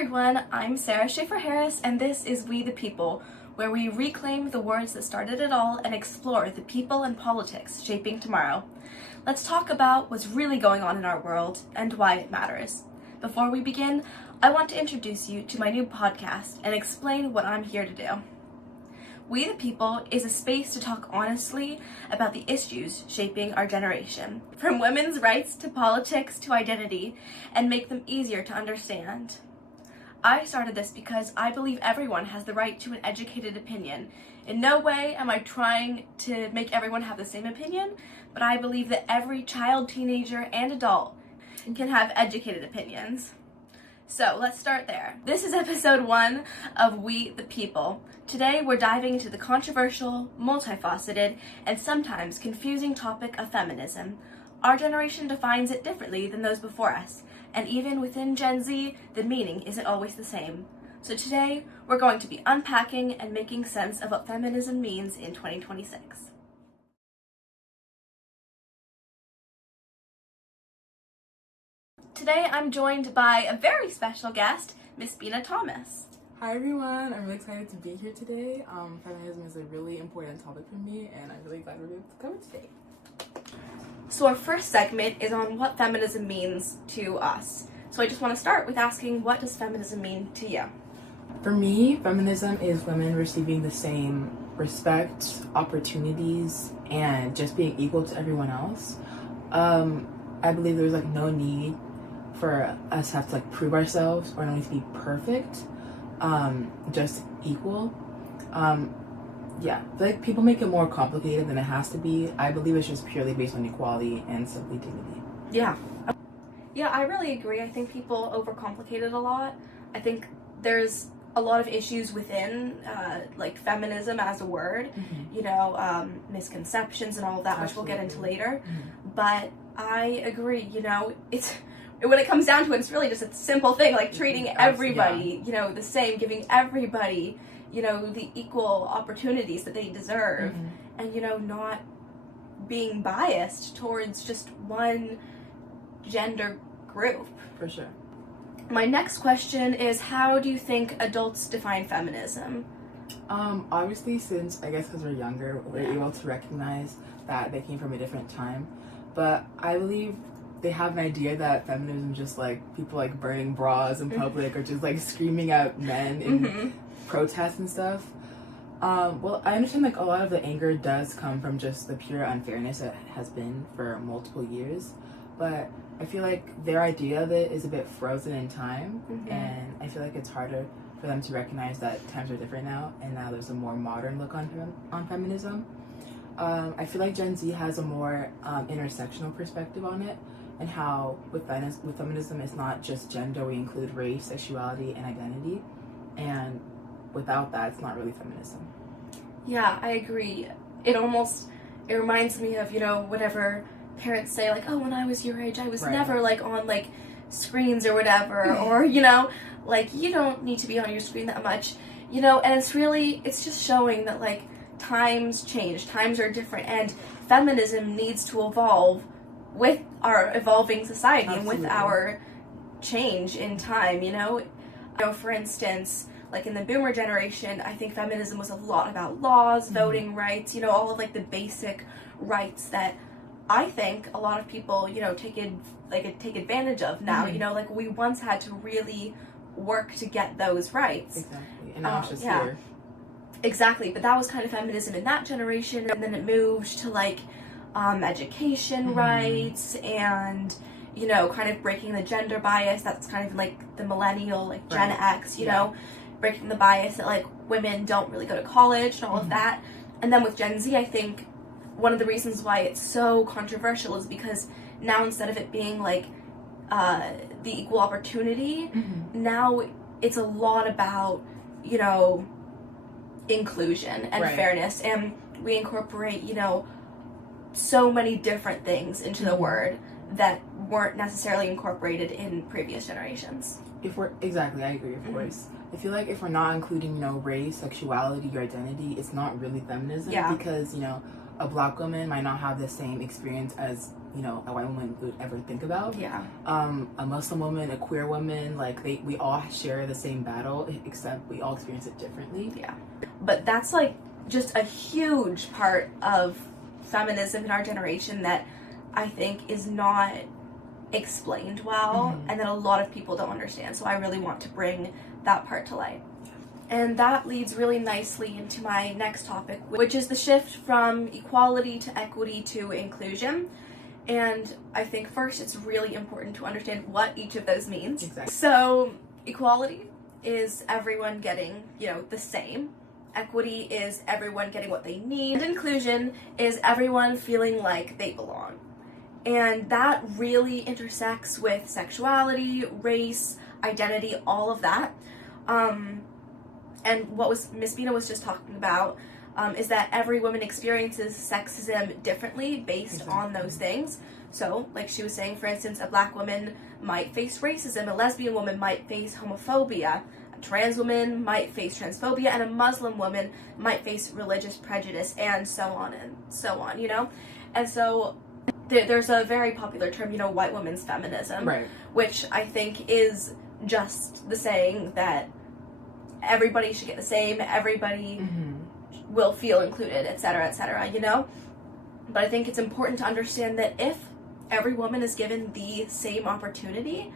everyone, I'm Sarah Shaffer-Harris, and this is We the People, where we reclaim the words that started it all and explore the people and politics shaping tomorrow. Let's talk about what's really going on in our world and why it matters. Before we begin, I want to introduce you to my new podcast and explain what I'm here to do. We the People is a space to talk honestly about the issues shaping our generation, from women's rights to politics to identity, and make them easier to understand. I started this because I believe everyone has the right to an educated opinion. In no way am I trying to make everyone have the same opinion, but I believe that every child, teenager, and adult can have educated opinions. So let's start there. This is episode 1 of We the People. Today we're diving into the controversial, multifaceted, and sometimes confusing topic of feminism. Our generation defines it differently than those before us, and even within Gen Z, the meaning isn't always the same. So today we're going to be unpacking and making sense of what feminism means in 2026. Today I'm joined by a very special guest, Miss Bina Thomas. Hi everyone, I'm really excited to be here today. Feminism is a really important topic for me, and I'm really glad we're able to cover it today. So our first segment is on what feminism means to us. So I just want to start with asking, what does feminism mean to you? For me, feminism is women receiving the same respect, opportunities, and just being equal to everyone else. I believe there's no need for us to have to prove ourselves or not need to be perfect, just equal. Yeah, people make it more complicated than it has to be. I believe it's just purely based on equality and simply dignity. Yeah, I really agree. I think people overcomplicate it a lot. I think there's a lot of issues within feminism as a word, misconceptions and all of that, Absolutely. Which we'll get into later. But I agree, it's when it comes down to it, it's really just a simple thing, treating everybody, the same, giving everybody, the equal opportunities that they deserve, and, not being biased towards just one gender group. For sure. My next question is, how do you think adults define feminism? Obviously, since, because we're younger, we're able to recognize that they came from a different time, but I believe they have an idea that feminism is just people burning bras in public or just screaming at men in protests and stuff. Well, I understand a lot of the anger does come from just the pure unfairness that has been for multiple years, but I feel their idea of it is a bit frozen in time, and I feel it's harder for them to recognize that times are different now, and now there's a more modern look on feminism. I feel Gen Z has a more intersectional perspective on it, and how with feminism it's not just gender, we include race, sexuality, and identity, and without that it's not really feminism. Yeah, I agree. It reminds me of, whenever parents say when I was your age I was never on screens or whatever, or you don't need to be on your screen that much, and it's just showing that times change, times are different, and feminism needs to evolve with our evolving society. Absolutely. And with our change in time, for instance, in the boomer generation, I think feminism was a lot about laws, voting rights, all of the basic rights that I think a lot of people, take advantage of now. We once had to really work to get those rights. Exactly, and now it's just here. Exactly, but that was kind of feminism in that generation, and then it moved to education rights and kind of breaking the gender bias. That's kind of the millennial, Gen X, breaking the bias that women don't really go to college and all of that. And then with Gen Z, I think one of the reasons why it's so controversial is because now instead of it being the equal opportunity, now it's a lot about inclusion and fairness, and we incorporate so many different things into the word that weren't necessarily incorporated in previous generations. Exactly, I agree, of course. I feel like if we're not including, race, sexuality, or identity, it's not really feminism, because, a Black woman might not have the same experience as, you know, a white woman would ever think about. Yeah. A Muslim woman, a queer woman, like we all share the same battle, except we all experience it differently. Yeah. But that's like just a huge part of feminism in our generation that I think is not explained well, and that a lot of people don't understand. So I really want to bring that part to light. And that leads really nicely into my next topic, which is the shift from equality to equity to inclusion. And I think first it's really important to understand what each of those means. Exactly. So equality is everyone getting, you know, the same. Equity is everyone getting what they need. And inclusion is everyone feeling like they belong. And that really intersects with sexuality, race, identity, all of that. And what Miss Bina was just talking about is that every woman experiences sexism differently based on those things. So, like she was saying, for instance, a Black woman might face racism, a lesbian woman might face homophobia, a trans woman might face transphobia, and a Muslim woman might face religious prejudice, and so on, you know? And so there's a very popular term, you know, white women's feminism, Right. which I think is just the saying that everybody should get the same, everybody will feel included, etc., you know? But I think it's important to understand that if every woman is given the same opportunity,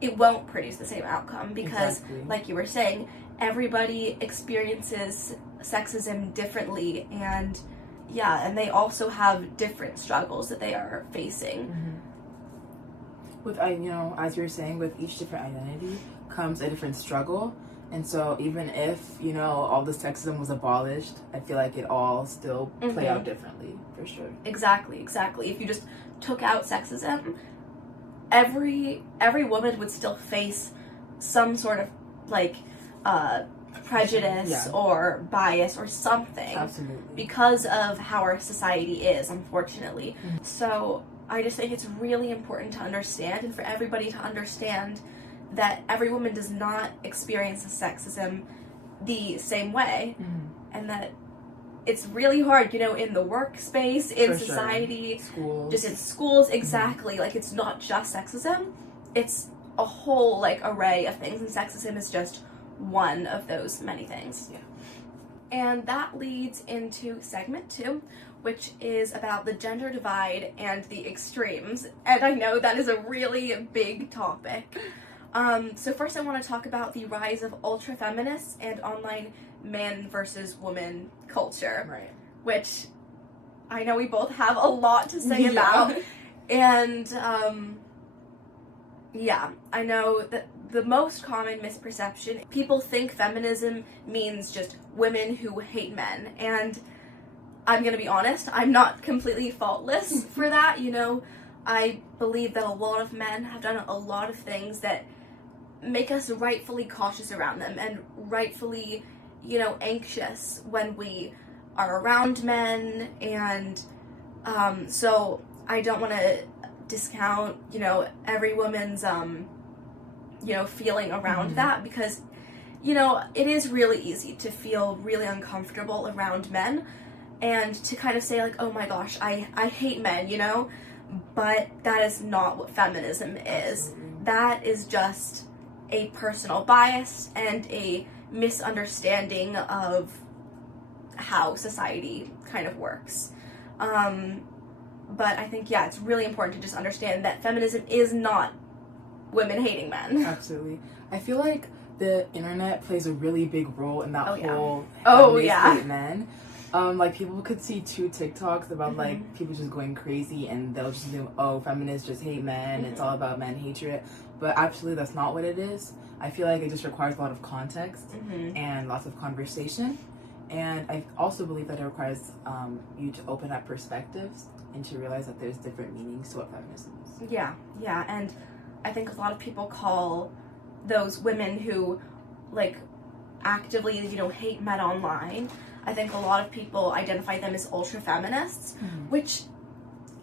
it won't produce the same outcome because, like you were saying, everybody experiences sexism differently, and they also have different struggles that they are facing. With, you know, as you were saying, with each different identity comes a different struggle. And so even if, you know, all the sexism was abolished, I feel like it all still play out differently, for sure. Exactly. If you just took out sexism, every woman would still face some sort of, like, prejudice or bias or something. Absolutely. Because of how our society is, unfortunately. So I just think it's really important to understand, and for everybody to understand, that every woman does not experience sexism the same way, and that it's really hard, you know, in the workspace, in society, just in schools, like, it's not just sexism, it's a whole, like, array of things, and sexism is just one of those many things. And that leads into segment 2, which is about the gender divide and the extremes, and I know that is a really big topic. So first I want to talk about the rise of ultra-feminists and online man versus woman culture, which I know we both have a lot to say about. And, I know that the most common misperception, people think feminism means just women who hate men, and I'm gonna be honest, I'm not completely faultless for that, you know. I believe that a lot of men have done a lot of things that make us rightfully cautious around them and rightfully, you know, anxious when we are around men, and so I don't want to discount, you know, every woman's you know, feeling around that, because, you know, it is really easy to feel really uncomfortable around men and to kind of say, like, oh my gosh, I hate men, you know, but that is not what feminism is. That is just a personal bias and a misunderstanding of how society kind of works. But I think, it's really important to just understand that feminism is not women hating men. Absolutely. I feel like the internet plays a really big role in that whole hate men. Like, people could see 2 TikToks about, like, people just going crazy, and they'll just do, oh, feminists just hate men, it's all about men hatred. But actually, that's not what it is. I feel like it just requires a lot of context and lots of conversation. And I also believe that it requires you to open up perspectives and to realize that there's different meanings to what feminism is. Yeah, and I think a lot of people call those women who, like, actively, you know, hate men online, I think a lot of people identify them as ultra-feminists, which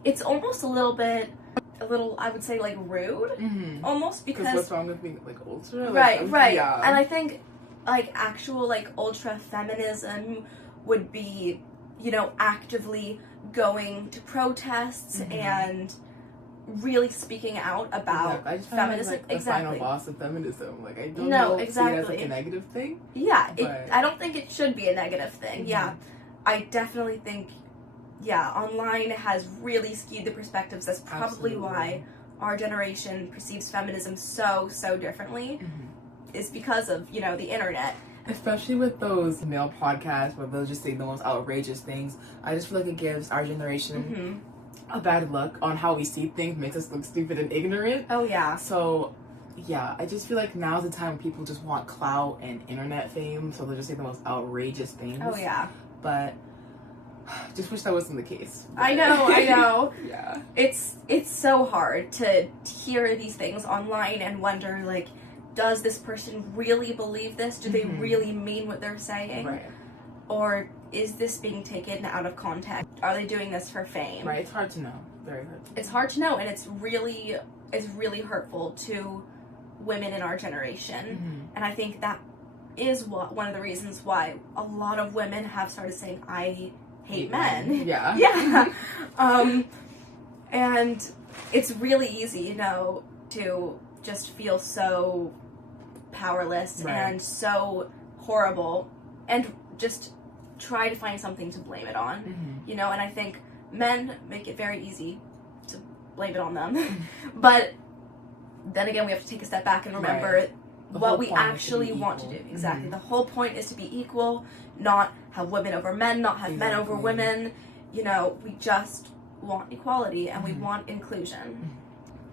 it's almost a little, I would say, like, rude, almost, because what's wrong with being, like, ultra? Right. Yeah. And I think, like, actual, like, ultra-feminism would be actively going to protests and really speaking out about I just feminism. Like the final boss of feminism. Like, I don't know see it as like a negative thing. Yeah, I don't think it should be a negative thing. Yeah, I definitely think, online has really skewed the perspectives. That's probably why our generation perceives feminism so differently, is because of, the internet. Especially with those male podcasts where they'll just say the most outrageous things. I just feel like it gives our generation a bad look on how we see things, makes us look stupid and ignorant. Oh, yeah. So, yeah, I just feel like now's the time when people just want clout and internet fame, so they'll just say the most outrageous things. Oh, yeah. But just wish that wasn't the case. But... I know. Yeah. It's so hard to hear these things online and wonder, like, does this person really believe this? Do they really mean what they're saying? Right. Or is this being taken out of context? Are they doing this for fame? Right, it's hard to know. Very hard to know. It's hard to know, and it's really hurtful to women in our generation. And I think that is one of the reasons why a lot of women have started saying, I hate men. Yeah. Yeah. And it's really easy, to just feel so powerless and so horrible, and just try to find something to blame it on, and I think men make it very easy to blame it on them. But then again, we have to take a step back and remember what we actually want to do. Exactly. The whole point is to be equal, not have women over men, not have men over women. We just want equality, and we want inclusion.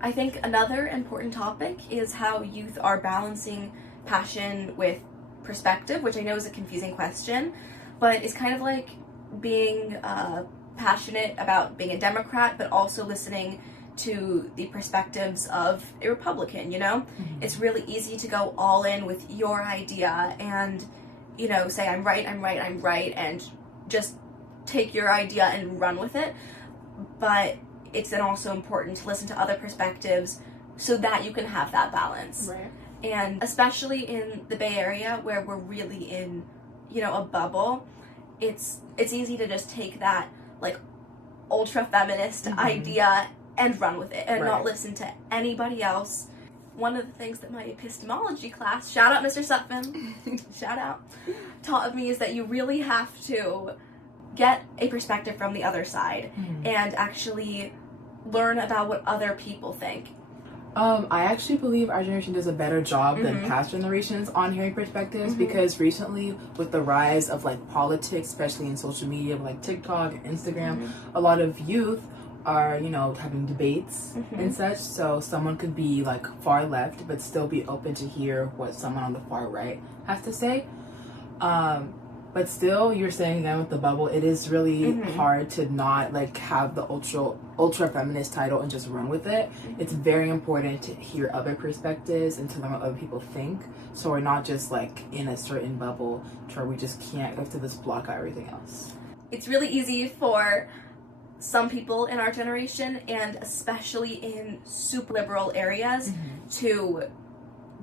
I think another important topic is how youth are balancing passion with perspective, which I know is a confusing question, but it's kind of like being passionate about being a Democrat, but also listening to the perspectives of a Republican, It's really easy to go all in with your idea and, say, I'm right, and just take your idea and run with it. But it's then also important to listen to other perspectives so that you can have that balance. Right. And especially in the Bay Area, where we're really in, a bubble, it's easy to just take that, like, ultra-feminist idea and run with it and not listen to anybody else. One of the things that my epistemology class, shout out Mr. Sutphin, shout out, taught me is that you really have to get a perspective from the other side and actually learn about what other people think. I actually believe our generation does a better job than past generations on hearing perspectives, because recently, with the rise of like politics, especially in social media like TikTok and Instagram, a lot of youth are, having debates and such, so someone could be like far left but still be open to hear what someone on the far right has to say. But still, you're saying again with the bubble, it is really hard to not like have the ultra feminist title and just run with it. It's very important to hear other perspectives and to learn what other people think, so we're not just like in a certain bubble where we just can't have to just block out everything else. It's really easy for some people in our generation, and especially in super liberal areas, to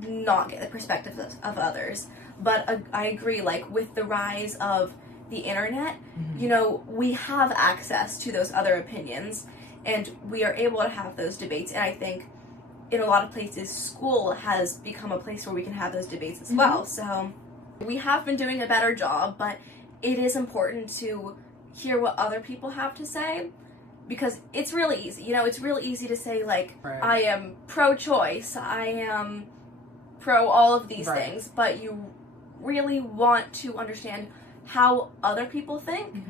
not get the perspective of others. But I agree, like, with the rise of the internet, we have access to those other opinions, and we are able to have those debates. And I think in a lot of places, school has become a place where we can have those debates as well. So we have been doing a better job, but it is important to hear what other people have to say, because it's really easy. It's really easy to say, like, I am pro-choice, I am pro all of these things, but you really want to understand how other people think,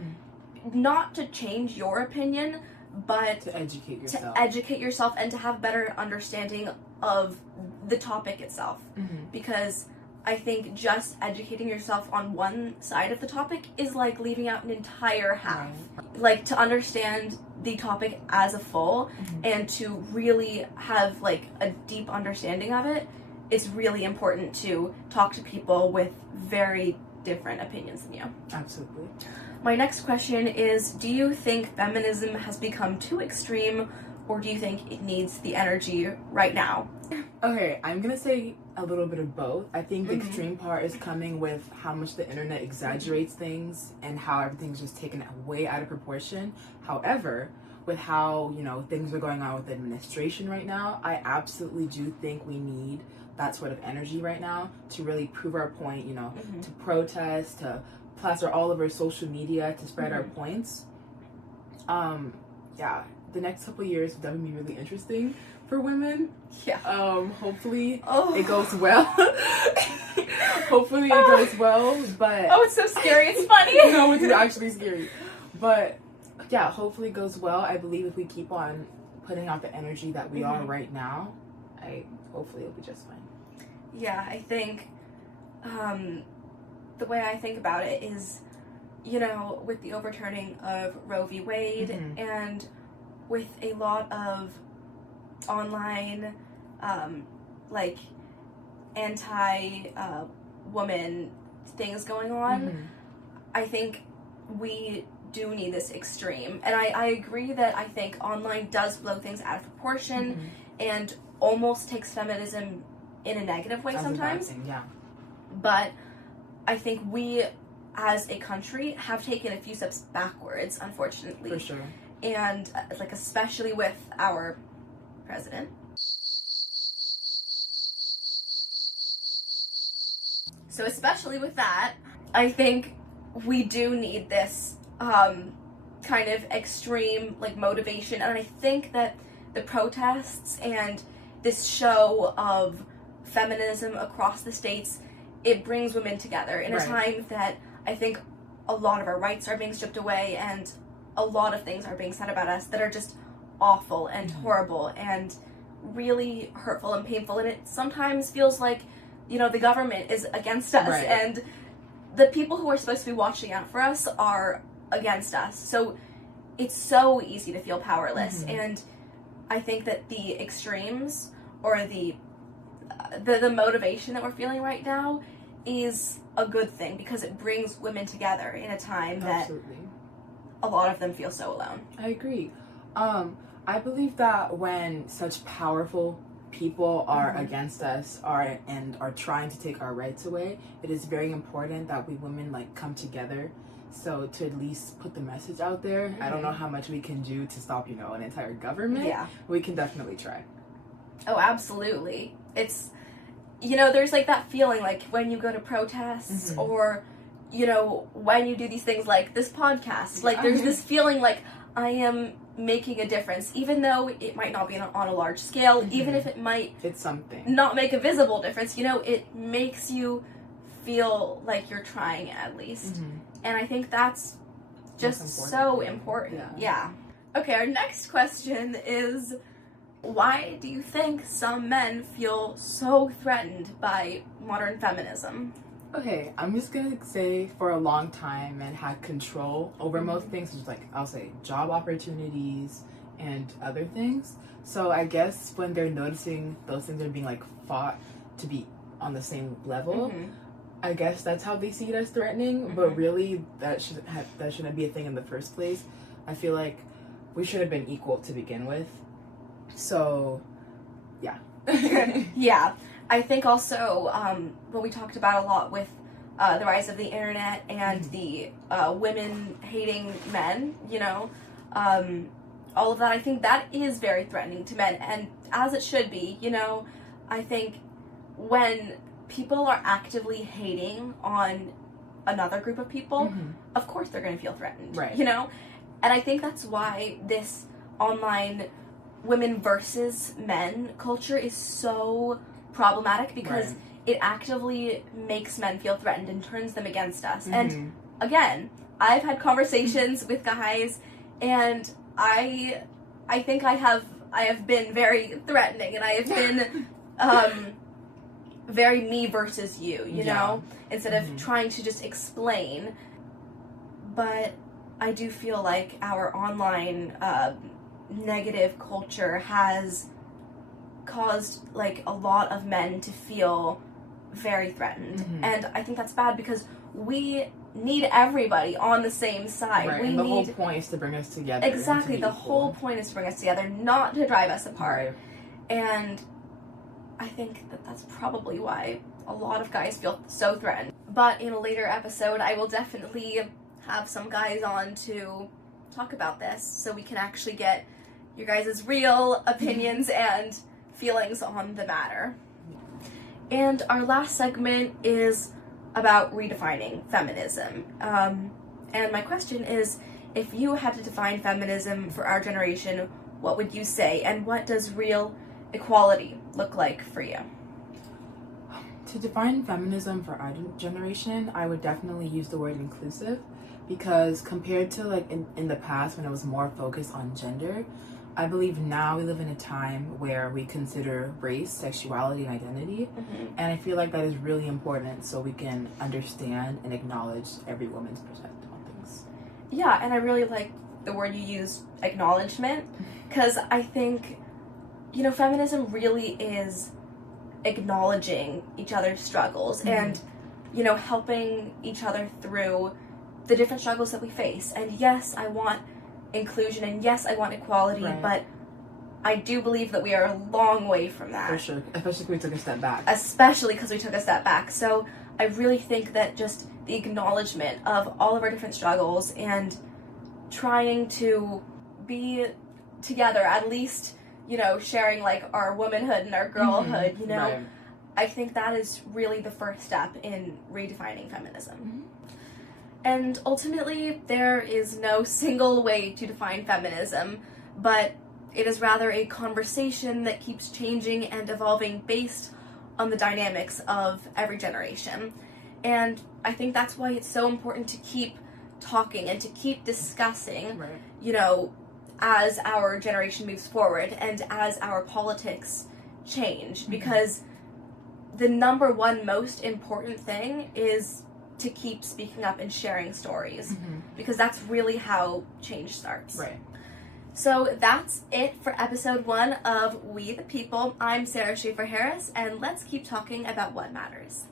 not to change your opinion, but to educate yourself and to have better understanding of the topic itself. Because I think just educating yourself on one side of the topic is like leaving out an entire half. Like, to understand the topic as a full and to really have like a deep understanding of it, it's really important to talk to people with very different opinions than you. Absolutely. My next question is, do you think feminism has become too extreme or do you think it needs the energy right now? Okay, I'm gonna say a little bit of both. I think the extreme part is coming with how much the internet exaggerates things and how everything's just taken way out of proportion. However, with how, things are going on with the administration right now, I absolutely do think we need that sort of energy right now to really prove our point, to protest, to plaster all over social media, to spread our points. Yeah, the next couple of years will definitely be really interesting for women. Yeah. Hopefully it goes well. Hopefully it goes well, but... Oh, it's so scary. It's funny. No, it's actually scary. But, yeah, hopefully it goes well. I believe if we keep on putting out the energy that we are right now, hopefully it'll be just fine. Yeah, I think the way I think about it is, with the overturning of Roe v. Wade and with a lot of online, anti-woman things going on, I think we do need this extreme. And I agree that I think online does blow things out of proportion and almost takes feminism in a negative way sometimes. Yeah. But I think we, as a country, have taken a few steps backwards, unfortunately. For sure. And, especially with our president. So especially with that, I think we do need this kind of extreme motivation, and I think that the protests and this show of feminism across the states, it brings women together in a time that I think a lot of our rights are being stripped away and a lot of things are being said about us that are just awful and horrible and really hurtful and painful, and it sometimes feels like the government is against us and the people who are supposed to be watching out for us are against us. So it's so easy to feel powerless, and I think that the extremes or the motivation that we're feeling right now is a good thing because it brings women together in a time that a lot of them feel so alone. I agree. I believe that when such powerful people are against us and are trying to take our rights away, it is very important that we women come together. So to at least put the message out there, I don't know how much we can do to stop, an entire government. Yeah. We can definitely try. Oh, absolutely. It's, there's that feeling when you go to protests or, when you do these things like this podcast, there's this feeling I am making a difference, even though it might not be on a large scale, even if it might it's something not make a visible difference, it makes you feel like you're trying at least. And I think that's just so important. Yeah. Okay, our next question is, why do you think some men feel so threatened by modern feminism? Okay, I'm just gonna say for a long time men had control over most things, which is I'll say job opportunities and other things. So I guess when they're noticing those things are being fought to be on the same level, I guess that's how they see it as threatening. But really, that shouldn't be a thing in the first place. I feel like we should have been equal to begin with. So, yeah. Yeah. I think also what we talked about a lot with the rise of the internet and the women hating men, all of that, I think that is very threatening to men, and as it should be. I think when people are actively hating on another group of people, of course they're going to feel threatened, and I think that's why this online women versus men culture is so problematic, because it actively makes men feel threatened and turns them against us. And again, I've had conversations with guys, and I think I have been very threatening, and I have been very me versus you, know, instead of trying to just explain. But I do feel like our online negative culture has caused a lot of men to feel very threatened, and I think that's bad because we need everybody on the same side. Right. We and the need... whole point is to bring us together. Exactly. And to The be whole equal. point is to bring us together, not to drive us apart. Right. And I think that that's probably why a lot of guys feel so threatened. But in a later episode, I will definitely have some guys on to talk about this so we can actually get your guys' real opinions and feelings on the matter. And our last segment is about redefining feminism. And my question is, if you had to define feminism for our generation, what would you say? And what does real equality look like for you? To define feminism for our generation, I would definitely use the word inclusive, because compared to like in the past when it was more focused on gender, I believe now we live in a time where we consider race, sexuality, and identity. And I feel like that is really important so we can understand and acknowledge every woman's perspective on things. Yeah, and I really like the word you used, acknowledgement, because I think, you know, feminism really is acknowledging each other's struggles and, you know, helping each other through the different struggles that we face. And yes, I want inclusion, and yes, I want equality, Right. but I do believe that we are a long way from that. For sure, especially if we took a step back. Especially because we took a step back. So I really think that just the acknowledgement of all of our different struggles and trying to be together, at least, you know, sharing like our womanhood and our girlhood, you know, Right. I think that is really the first step in redefining feminism. And ultimately, there is no single way to define feminism, but it is rather a conversation that keeps changing and evolving based on the dynamics of every generation. And I think that's why it's so important to keep talking and to keep discussing, Right. you know, as our generation moves forward and as our politics change. Because the number one most important thing is to keep speaking up and sharing stories, because that's really how change starts. Right. So that's it for episode 1 of We the People. I'm Sarah Shaffer-Harris, and let's keep talking about what matters.